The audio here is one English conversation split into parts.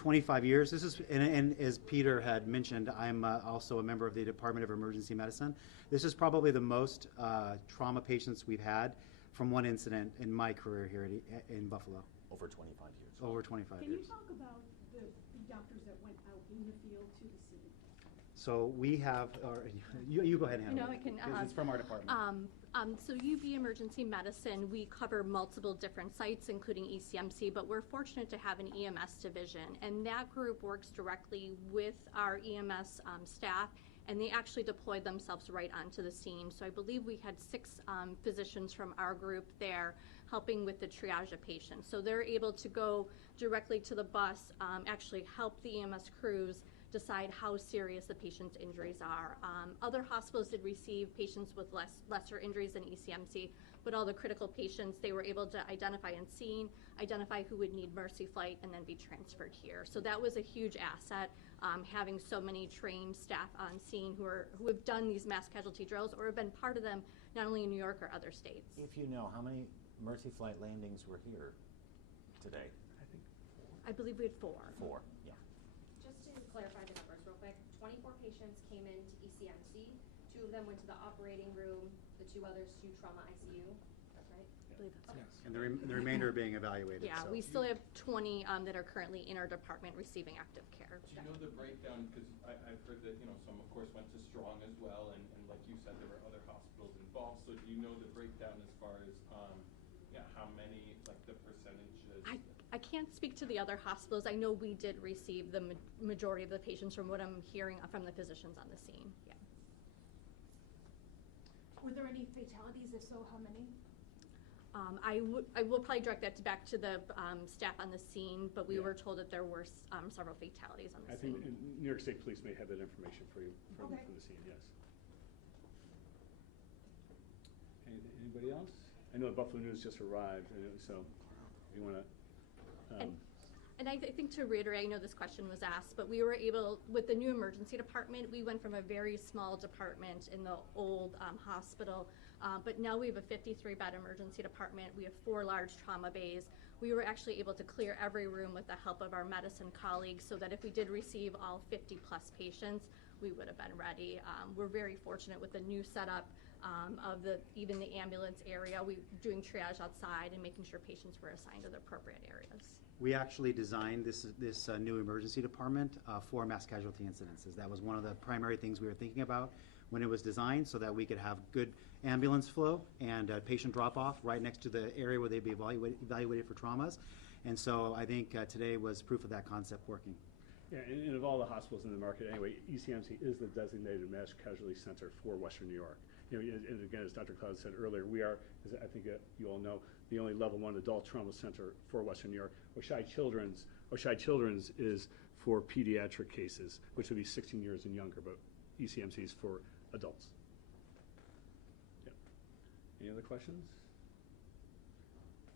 25 years. This is, and as Peter had mentioned, I'm also a member of the Department of Emergency Medicine. This is probably the most trauma patients we've had from one incident in my career here in Buffalo. Over 25 years. Over 25 Can years. you talk about the doctors that went out in the field to the scene? So we have, or you go ahead and handle No, it. I can. It's from our department. So UB Emergency Medicine, we cover multiple different sites, including ECMC, but we're fortunate to have an EMS division, and that group works directly with our EMS staff, and they actually deployed themselves right onto the scene. So I believe we had 6 physicians from our group there helping with the triage of patients. So they're able to go directly to the bus, actually help the EMS crews decide how serious the patient's injuries are. Other hospitals did receive patients with lesser injuries than ECMC, but all the critical patients, they were able to identify in scene, identify who would need mercy flight, and then be transferred here. So that was a huge asset, having so many trained staff on scene who have done these mass casualty drills or have been part of them, not only in New York or other states. If you know, how many mercy flight landings were here today? I believe we had 4. 4, yeah. Just to clarify the numbers real quick, 24 patients came into ECMC, 2 of them went to the operating room, the 2 others to trauma ICU, that's right? I believe that's right. And the remainder are being evaluated. Yeah, so. we still have 20 that are currently in our department receiving active care. Do you know the breakdown, because I've heard that, some of course went to Strong as well, and like you said, there were other hospitals involved, so do you know the breakdown as far as, how many, like the percentages? I can't speak to the other hospitals. I know we did receive the majority of the patients from what I'm hearing from the physicians on the scene, yeah. Were there any fatalities? If so, how many? I will probably direct that back to the staff on the scene, but we were told that there were several fatalities on the scene. I think New York State Police may have that information for you from the scene, yes. Anybody else? I know Buffalo News just arrived, so if you want to. And I think to reiterate, I know this question was asked, but we were able, with the new emergency department, we went from a very small department in the old hospital, but now we have a 53-bed emergency department. We have 4 large trauma bays. We were actually able to clear every room with the help of our medicine colleagues so that if we did receive all 50-plus patients, we would have been ready. We're very fortunate with the new setup of even the ambulance area. We were doing triage outside and making sure patients were assigned to the appropriate areas. We actually designed this new emergency department for mass casualty incidences. That was one of the primary things we were thinking about when it was designed, so that we could have good ambulance flow and patient drop-off right next to the area where they'd be evaluated for traumas. And so I think today was proof of that concept working. Yeah, and of all the hospitals in the market, anyway, ECMC is the designated mass casualty center for Western New York. And again, as Dr. Cloud said earlier, we are, as I think you all know, the only level 1 adult trauma center for Western New York. Oishei Children's is for pediatric cases, which would be 16 years and younger, but ECMC is for adults. Yeah. Any other questions?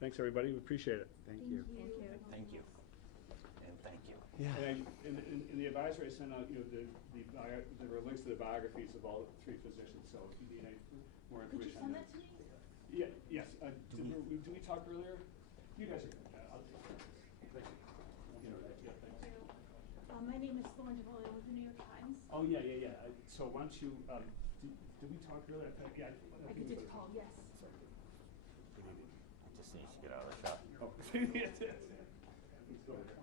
Thanks, everybody. We appreciate it. Thank you. Thank you. Thank you. And thank you. Yeah. And in the advisory I sent out, there were links to the biographies of all 3 physicians, so if you need any more Could you information send that to me? Yeah, yes. Did we talk earlier? You guys are good. I'll take it. Thank you. Yeah, thanks. My name is Thorne DeVolio with the New York Times. Oh, yeah. So why don't you, did we talk earlier? Yeah. I could just call, yes. Good evening. Just need to get out of the shop. Oh. Hey Jeremy, it's Brianne.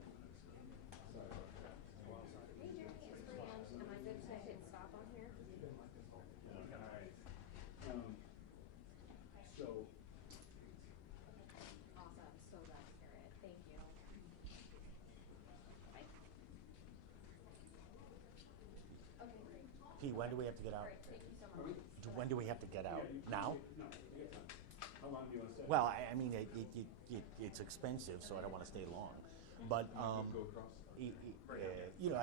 Am I good to hit stop on here? All right. So. Awesome, so glad to hear it. Thank you. Bye. Okay, great. P, when do we have to get out? Great, thank you so much. When do we have to get out? Now? No, you got time. How long do you want to stay? Well, I mean, it's expensive, so I don't want to stay long. But, I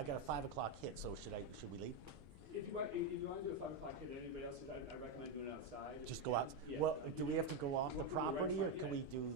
got a 5 o'clock hit, so should we leave? If you want to do a 5 o'clock hit, anybody else, I recommend doing it outside. Just go out? Yeah. Well, do we have to go off the property, or can we do?